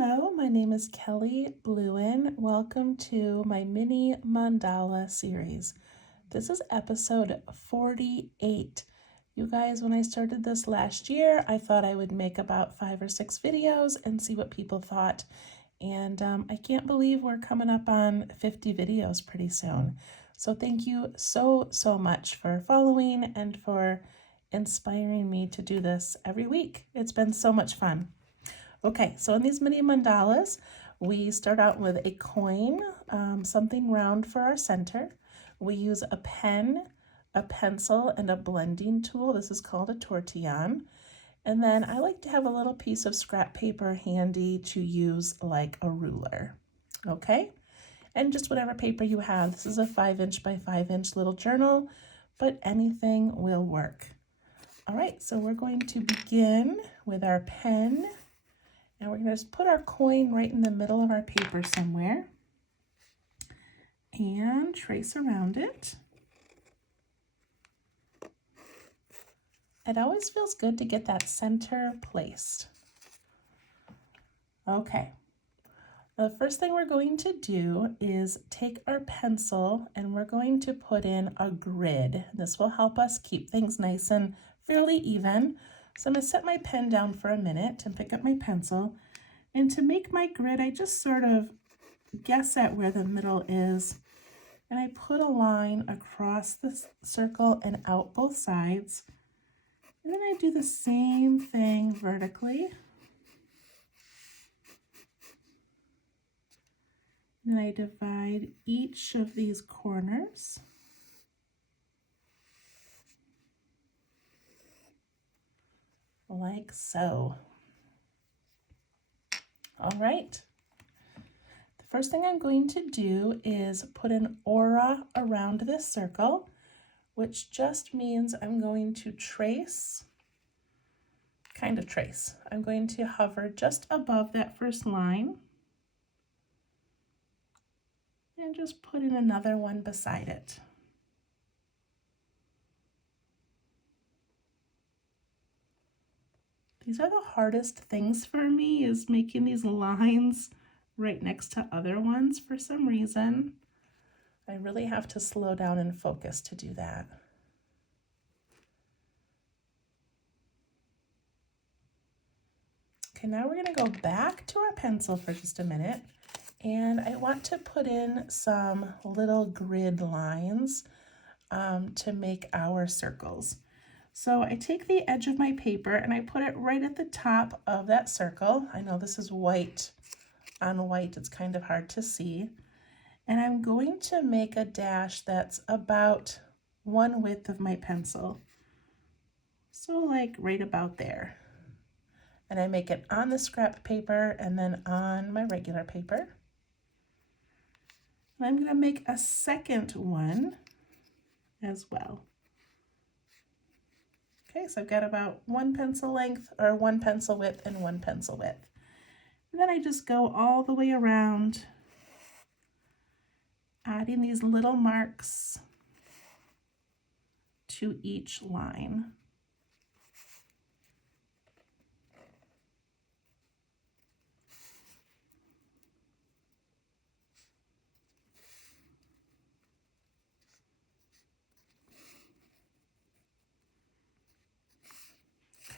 Hello, my name is Kelly Bluen. Welcome to my mini mandala series. This is episode 48. You guys, when I started this last year, I thought I would make about 5 or 6 videos and see what people thought. And I can't believe we're coming up on 50 videos pretty soon. So thank you so much for following and for inspiring me to do this every week. It's been so much fun. Okay, so in these mini mandalas, we start out with a coin, something round for our center. We use a pen, a pencil, and a blending tool. This is called a tortillon. And then I like to have a little piece of scrap paper handy to use like a ruler. Okay, and just whatever paper you have. This is a 5" by 5" little journal, but anything will work. All right, so we're going to begin with our pen. Now we're going to just put our coin right in the middle of our paper somewhere and trace around it. It always feels good to get that center placed. Okay, the first thing we're going to do is take our pencil and we're going to put in a grid. This will help us keep things nice and fairly even. So I'm going to set my pen down for a minute and pick up my pencil. And to make my grid, I just sort of guess at where the middle is. And I put a line across the circle and out both sides. And then I do the same thing vertically. And I divide each of these corners. Like so. All right. The first thing I'm going to do is put an aura around this circle, which just means I'm going to trace, kind of trace. I'm going to hover just above that first line and just put in another one beside it. These are the hardest things for me, is making these lines right next to other ones for some reason. I really have to slow down and focus to do that. Okay, now we're going to go back to our pencil for just a minute, and I want to put in some little grid lines to make our circles. So I take the edge of my paper and I put it right at the top of that circle. I know this is white on white, it's kind of hard to see. And I'm going to make a dash that's about one width of my pencil. So like right about there. And I make it on the scrap paper and then on my regular paper. And I'm going to make a second one as well. Okay, so I've got about one pencil length, or one pencil width and one pencil width. And then I just go all the way around, adding these little marks to each line.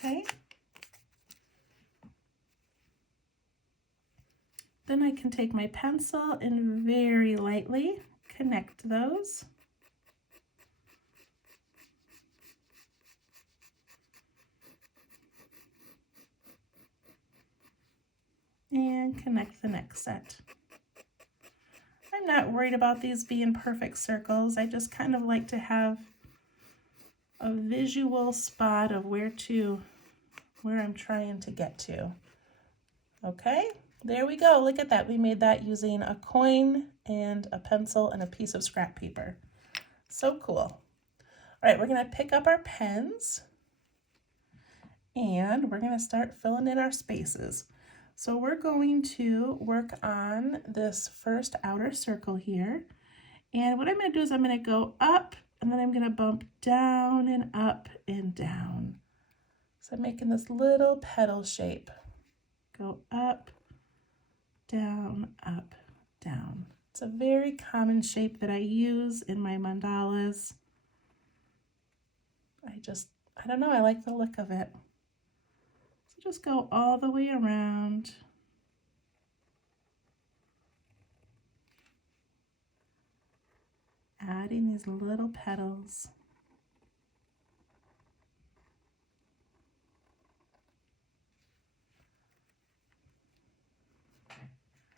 Okay. Then I can take my pencil and very lightly connect those. And connect the next set. I'm not worried about these being perfect circles. I just kind of like to have a visual spot of where I'm trying to get to. Okay, there we go. Look at that. We made that using a coin and a pencil and a piece of scrap paper. So cool. All right, we're going to pick up our pens and we're going to start filling in our spaces. So we're going to work on this first outer circle here. And what I'm going to do is I'm going to go up and then I'm going to bump down and up and down. So I'm making this little petal shape. Go up, down, up, down. It's a very common shape that I use in my mandalas. I don't know, I like the look of it. So just go all the way around. Adding these little petals.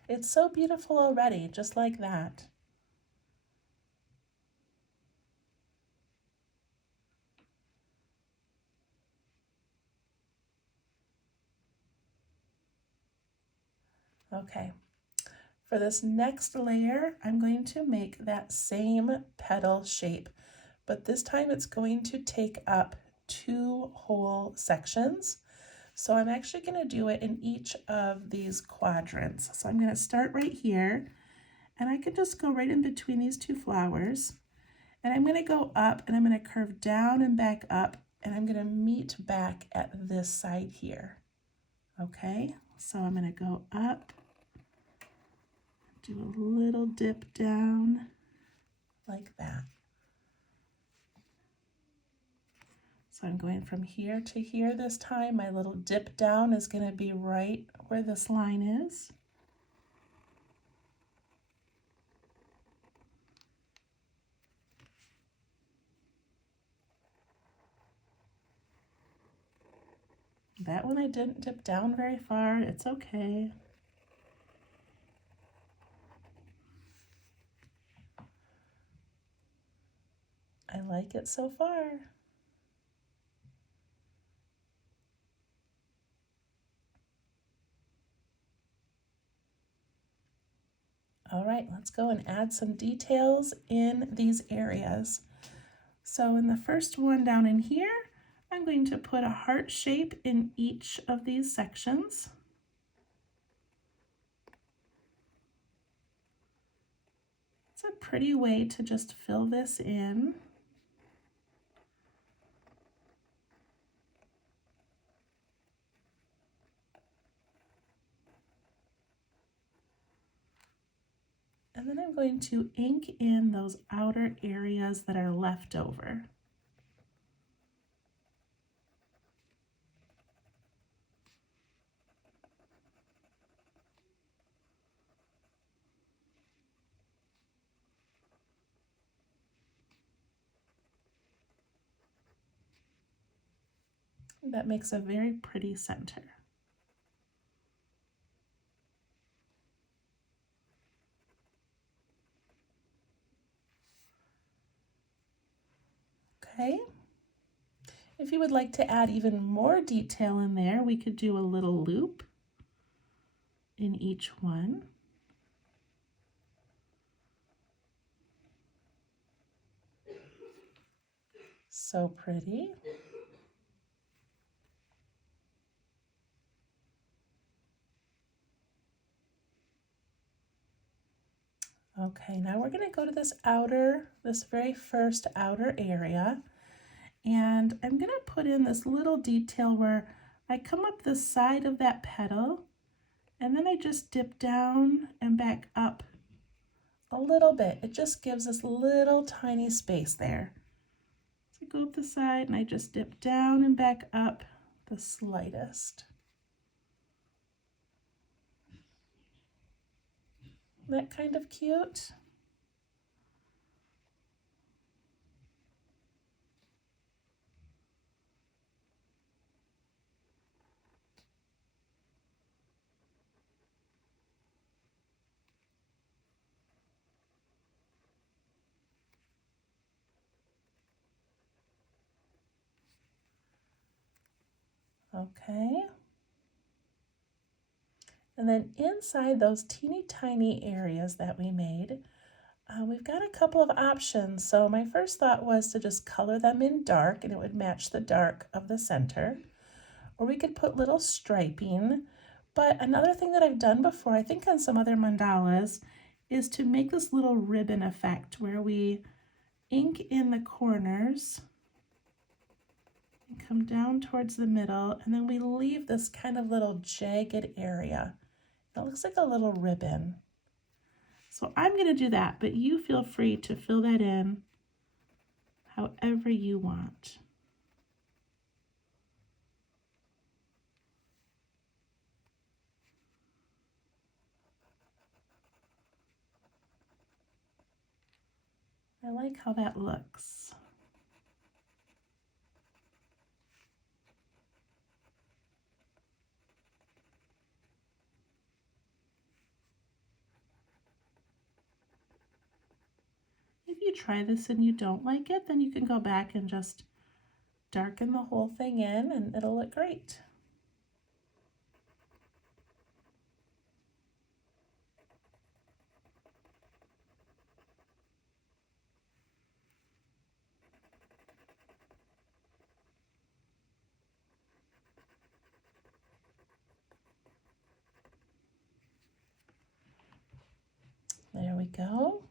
It's so beautiful already, just like that. Okay, for this next layer, I'm going to make that same petal shape, but this time it's going to take up 2 whole sections. So I'm actually going to do it in each of these quadrants. So I'm going to start right here, and I can just go right in between these 2 flowers. And I'm going to go up, and I'm going to curve down and back up, and I'm going to meet back at this side here. Okay, so I'm going to go up, do a little dip down like that. So I'm going from here to here this time. My little dip down is going to be right where this line is. That one I didn't dip down very far. It's okay. I like it so far. All right, let's go and add some details in these areas. So in the first one down in here, I'm going to put a heart shape in each of these sections. It's a pretty way to just fill this in. And then I'm going to ink in those outer areas that are left over. That makes a very pretty center. Okay. If you would like to add even more detail in there, we could do a little loop in each one. So pretty. Okay, now we're going to go to this very first outer area, and I'm going to put in this little detail where I come up the side of that petal, and then I just dip down and back up a little bit. It just gives this little tiny space there. So I go up the side and I just dip down and back up the slightest. That kind of cute. Okay. And then inside those teeny tiny areas that we made, we've got a couple of options. So my first thought was to just color them in dark and it would match the dark of the center. Or we could put little striping. But another thing that I've done before, I think on some other mandalas, is to make this little ribbon effect where we ink in the corners and come down towards the middle, and then we leave this kind of little jagged area That looks like a little ribbon. So I'm going to do that, but you feel free to fill that in however you want. I like how that looks. If you try this and you don't like it, then you can go back and just darken the whole thing in and it'll look great. There we go.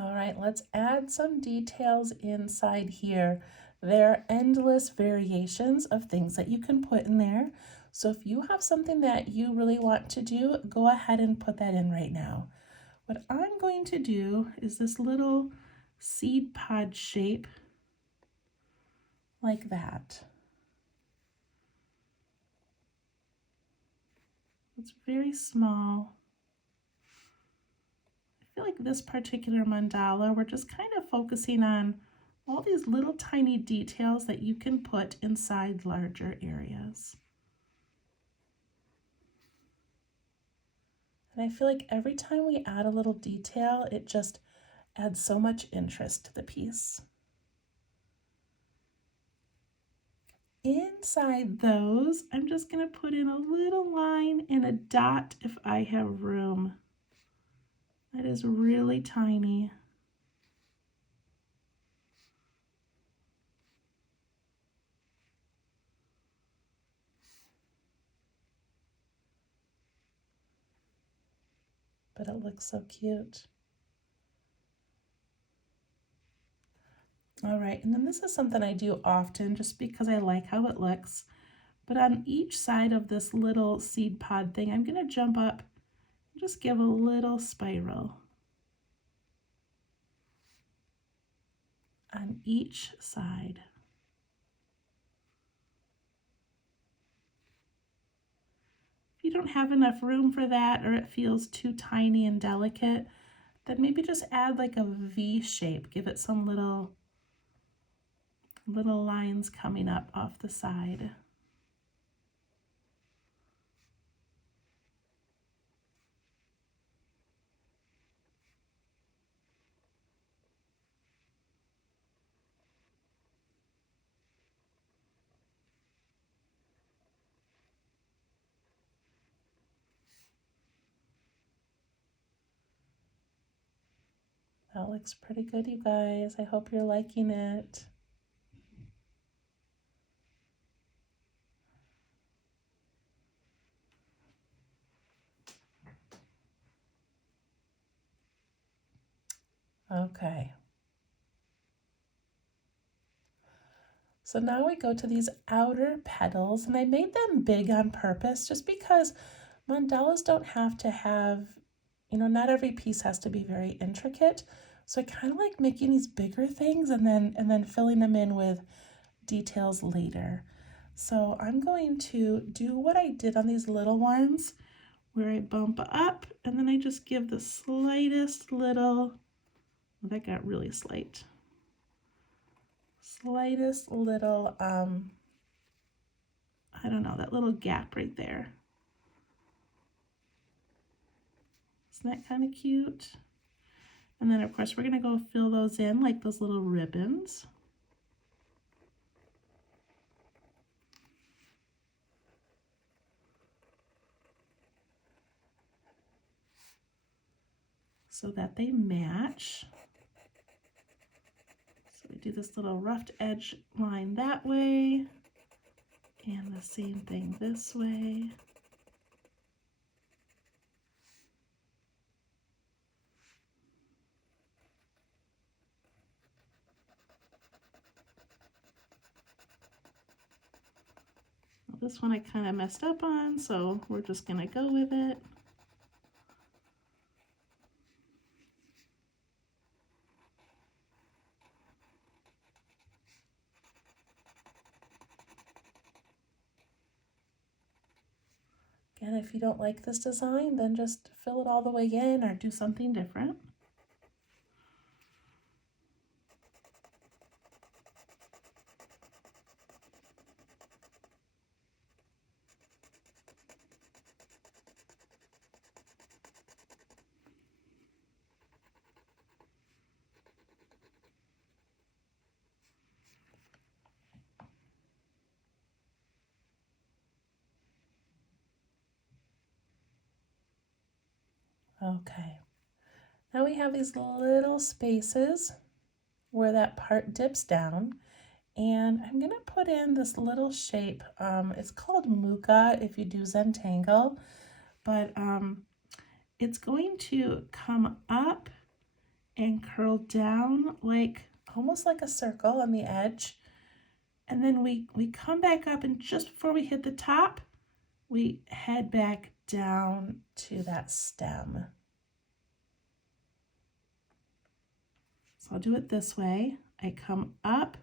All right, let's add some details inside here. There are endless variations of things that you can put in there. So if you have something that you really want to do, go ahead and put that in right now. What I'm going to do is this little seed pod shape like that. It's very small. I feel like this particular mandala, we're just kind of focusing on all these little tiny details that you can put inside larger areas. And I feel like every time we add a little detail, it just adds so much interest to the piece. Inside those, I'm just going to put in a little line and a dot if I have room. That is really tiny. But it looks so cute. All right, and then this is something I do often just because I like how it looks. But on each side of this little seed pod thing, I'm going to jump up and just give a little spiral on each side. If you don't have enough room for that or it feels too tiny and delicate, then maybe just add like a V shape. Give it some little lines coming up off the side. That looks pretty good, you guys. I hope you're liking it. Okay. So now we go to these outer petals, and I made them big on purpose just because mandalas don't have to have, not every piece has to be very intricate. So I kind of like making these bigger things and then filling them in with details later. So I'm going to do what I did on these little ones where I bump up and then I just give the slightest little, well, that got really slightest little, I don't know, that little gap right there. Isn't that kind of cute? And then of course we're gonna go fill those in like those little ribbons. So that they match. So we do this little roughed edge line that way, and the same thing this way. This one I kind of messed up on, so we're just going to go with it. Again, if you don't like this design, then just fill it all the way in or do something different. Okay, now we have these little spaces where that part dips down, and I'm going to put in this little shape. It's called Muka if you do Zentangle, but it's going to come up and curl down like almost like a circle on the edge, and then we come back up, and just before we hit the top, we head back down to that stem. So I'll do it this way. I come up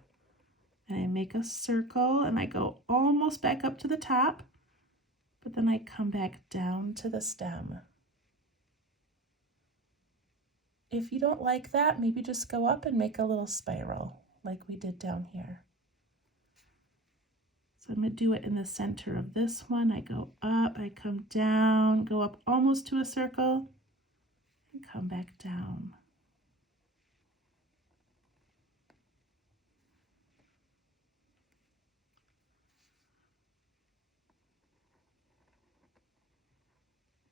and I make a circle and I go almost back up to the top, but then I come back down to the stem. If you don't like that, maybe just go up and make a little spiral like we did down here. So I'm going to do it in the center of this one. I go up, I come down, go up almost to a circle, and come back down.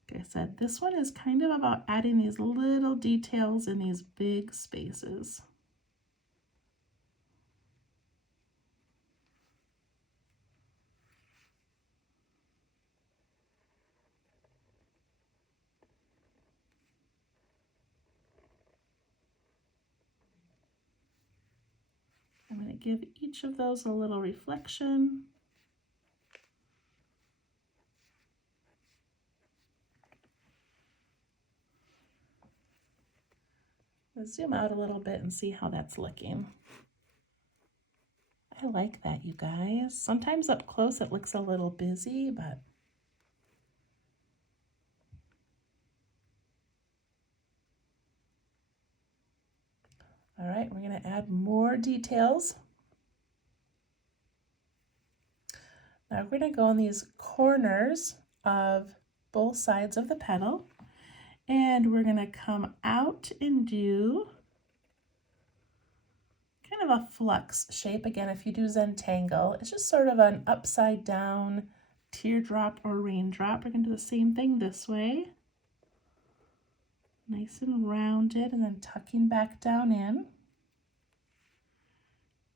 Like I said, this one is kind of about adding these little details in these big spaces. I'm going to give each of those a little reflection. Let's zoom out a little bit and see how that's looking. I like that, you guys. Sometimes up close it looks a little busy, but all right, we're going to add more details. Now we're going to go on these corners of both sides of the petal, and we're going to come out and do kind of a flux shape. Again, if you do Zentangle, it's just sort of an upside down teardrop or raindrop. We're going to do the same thing this way. Nice and rounded, and then tucking back down in.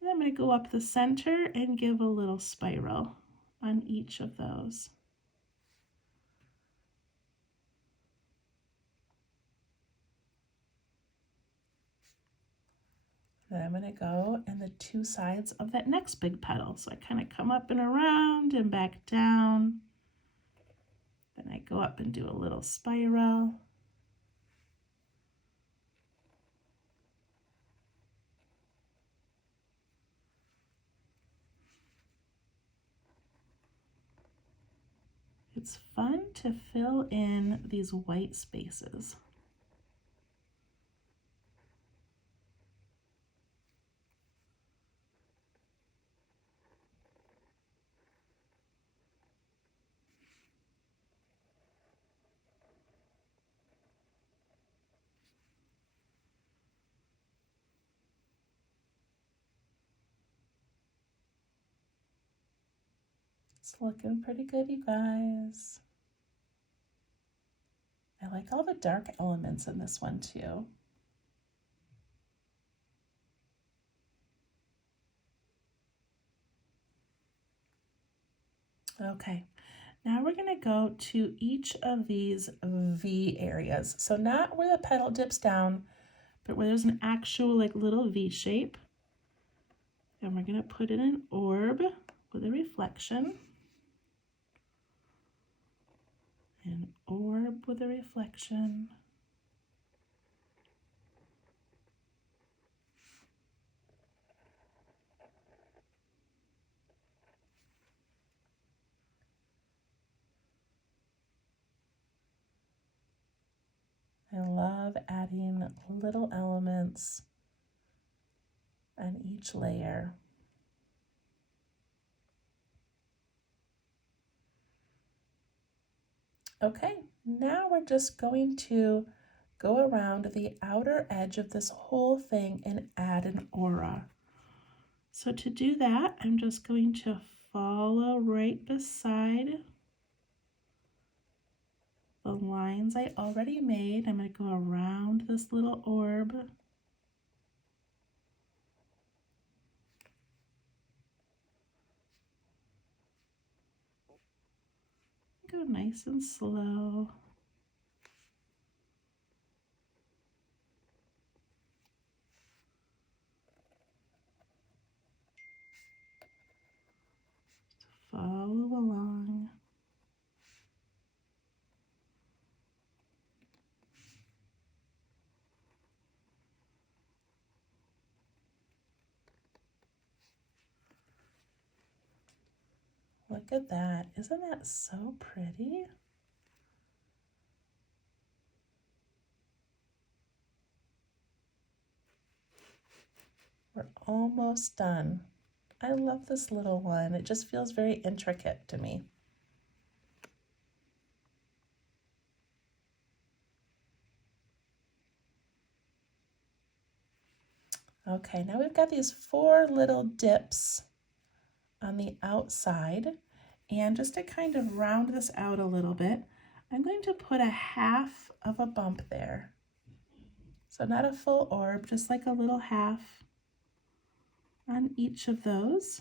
And I'm going to go up the center and give a little spiral on each of those. Then I'm going to go in the two sides of that next big petal. So I kind of come up and around and back down. Then I go up and do a little spiral. It's fun to fill in these white spaces. It's looking pretty good, you guys. I like all the dark elements in this one too. Okay, now we're going to go to each of these V areas. So not where the petal dips down, but where there's an actual like little V shape. And we're going to put in an orb with a reflection. An orb with a reflection. I love adding little elements on each layer. Okay, now we're just going to go around the outer edge of this whole thing and add an aura. So to do that, I'm just going to follow right beside the lines I already made. I'm going to go around this little orb. Go nice and slow. Follow along. Look at that. Isn't that so pretty? We're almost done. I love this little one. It just feels very intricate to me. Okay, now we've got these 4 little dips on the outside. And just to kind of round this out a little bit, I'm going to put a half of a bump there. So not a full orb, just like a little half on each of those.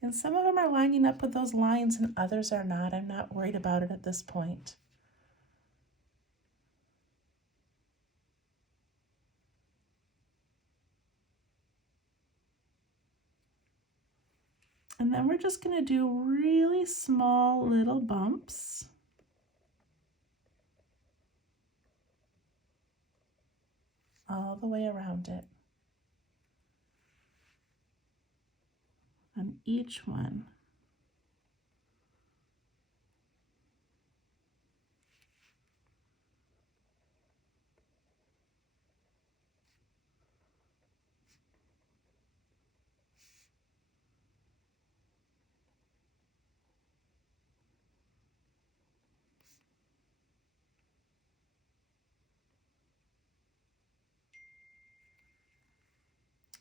And some of them are lining up with those lines and others are not. I'm not worried about it at this point. And then we're just going to do really small little bumps. All the way around it. On each one.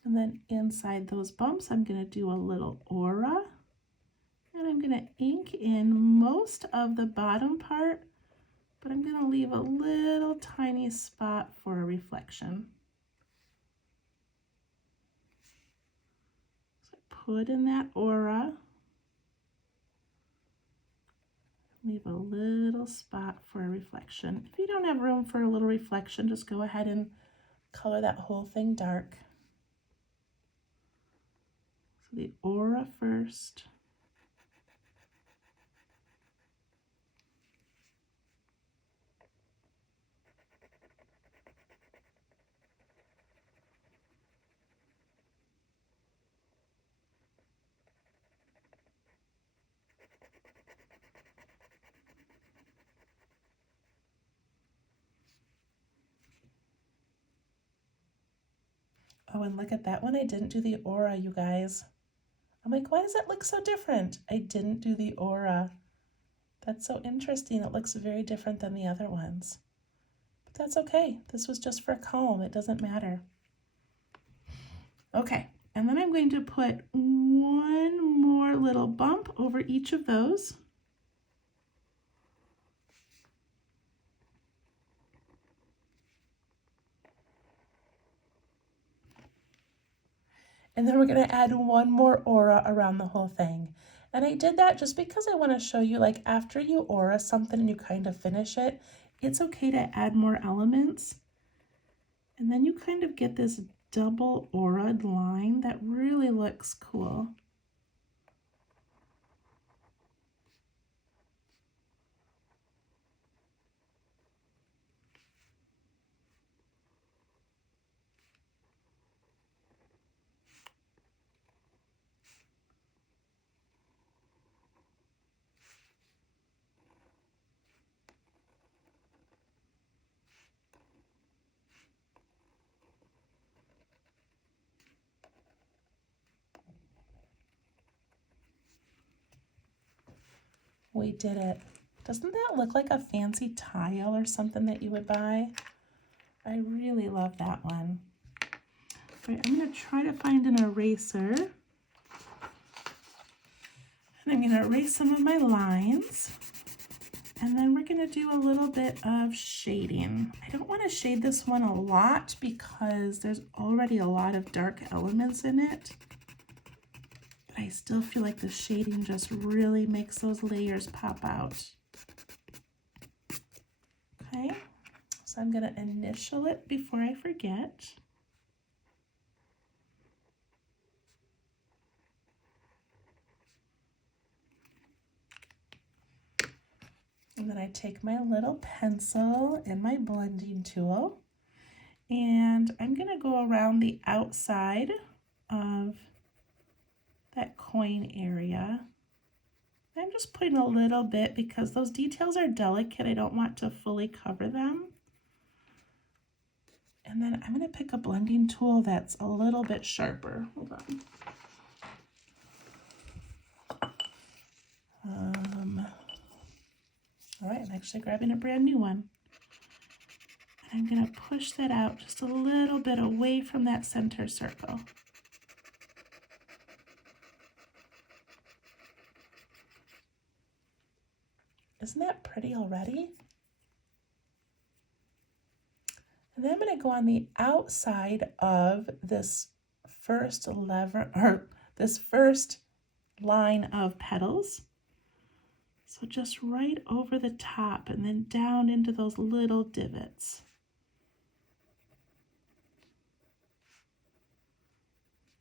And then inside those bumps, I'm going to do a little aura. And I'm going to ink in most of the bottom part, but I'm going to leave a little tiny spot for a reflection. So put in that aura. Leave a little spot for a reflection. If you don't have room for a little reflection, just go ahead and color that whole thing dark. So the aura first. Oh, and look at that one. I didn't do the aura, you guys. I'm like, why does that look so different? I didn't do the aura. That's so interesting. It looks very different than the other ones. But that's okay. This was just for calm. It doesn't matter. Okay, and then I'm going to put one more little bump over each of those. And then we're going to add one more aura around the whole thing. And I did that just because I want to show you, like, after you aura something and you kind of finish it, it's okay to add more elements. And then you kind of get this double aura line that really looks cool. We did it. Doesn't that look like a fancy tile or something that you would buy? I really love that one. All right, I'm going to try to find an eraser. And I'm going to erase some of my lines. And then we're going to do a little bit of shading. I don't want to shade this one a lot because there's already a lot of dark elements in it. But I still feel like the shading just really makes those layers pop out. Okay, so I'm going to initial it before I forget. And then I take my little pencil and my blending tool, and I'm going to go around the outside of that coin area. I'm just putting a little bit because those details are delicate. I don't want to fully cover them. And then I'm going to pick a blending tool that's a little bit sharper. Hold on. All right, I'm actually grabbing a brand new one. And I'm going to push that out just a little bit away from that center circle. Isn't that pretty already? And then I'm going to go on the outside of this first line of petals. So just right over the top and then down into those little divots.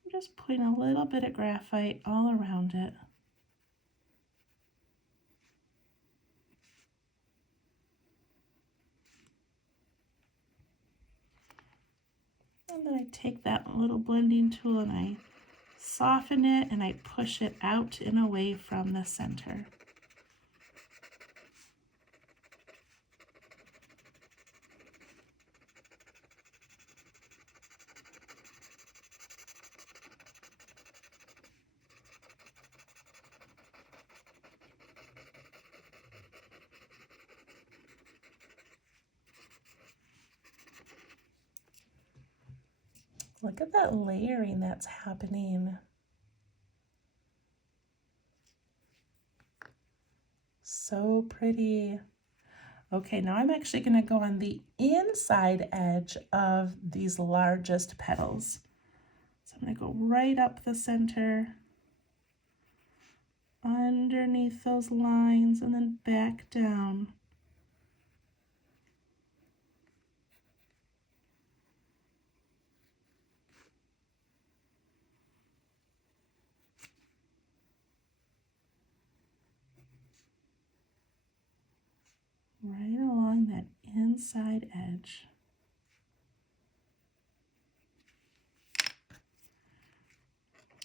I'm just putting a little bit of graphite all around it. And then I take that little blending tool and I soften it and I push it out and away from the center. Look at that layering that's happening. So pretty. Okay, now I'm actually going to go on the inside edge of these largest petals. So I'm going to go right up the center, underneath those lines, and then back down. Right along that inside edge.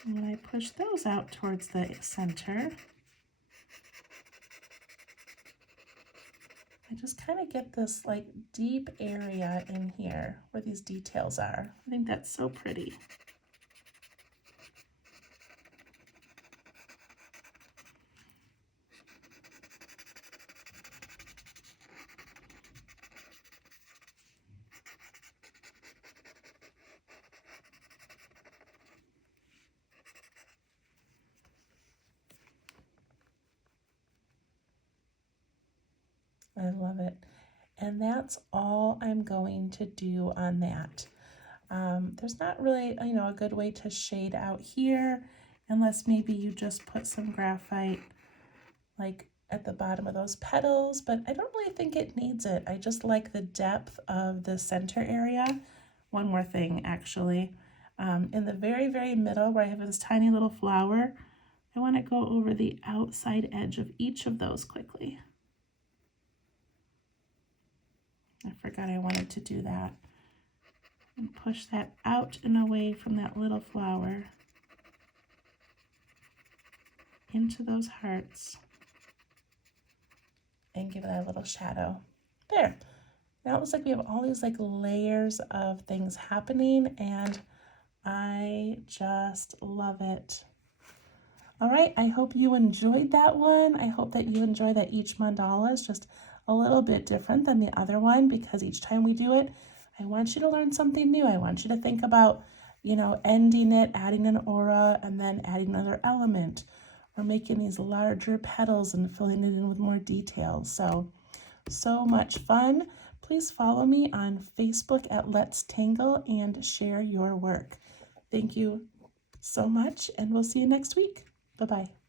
And when I push those out towards the center, I just kind of get this like deep area in here where these details are. I think that's so pretty. I love it. And that's all I'm going to do on that. There's not really, a good way to shade out here unless maybe you just put some graphite like at the bottom of those petals, but I don't really think it needs it. I just like the depth of the center area. One more thing, actually. In the very, very middle where I have this tiny little flower, I want to go over the outside edge of each of those quickly. I forgot I wanted to do that. And push that out and away from that little flower into those hearts and give it a little shadow. There. Now it looks like we have all these like layers of things happening and I just love it. All right, I hope you enjoyed that one. I hope that you enjoy that each mandala is just a little bit different than the other one, because each time we do it, I want you to learn something new. I want you to think about, ending it, adding an aura, and then adding another element, or making these larger petals and filling it in with more details. So much fun. Please follow me on Facebook at Let's Tangle and share your work. Thank you so much, and we'll see you next week. Bye-bye.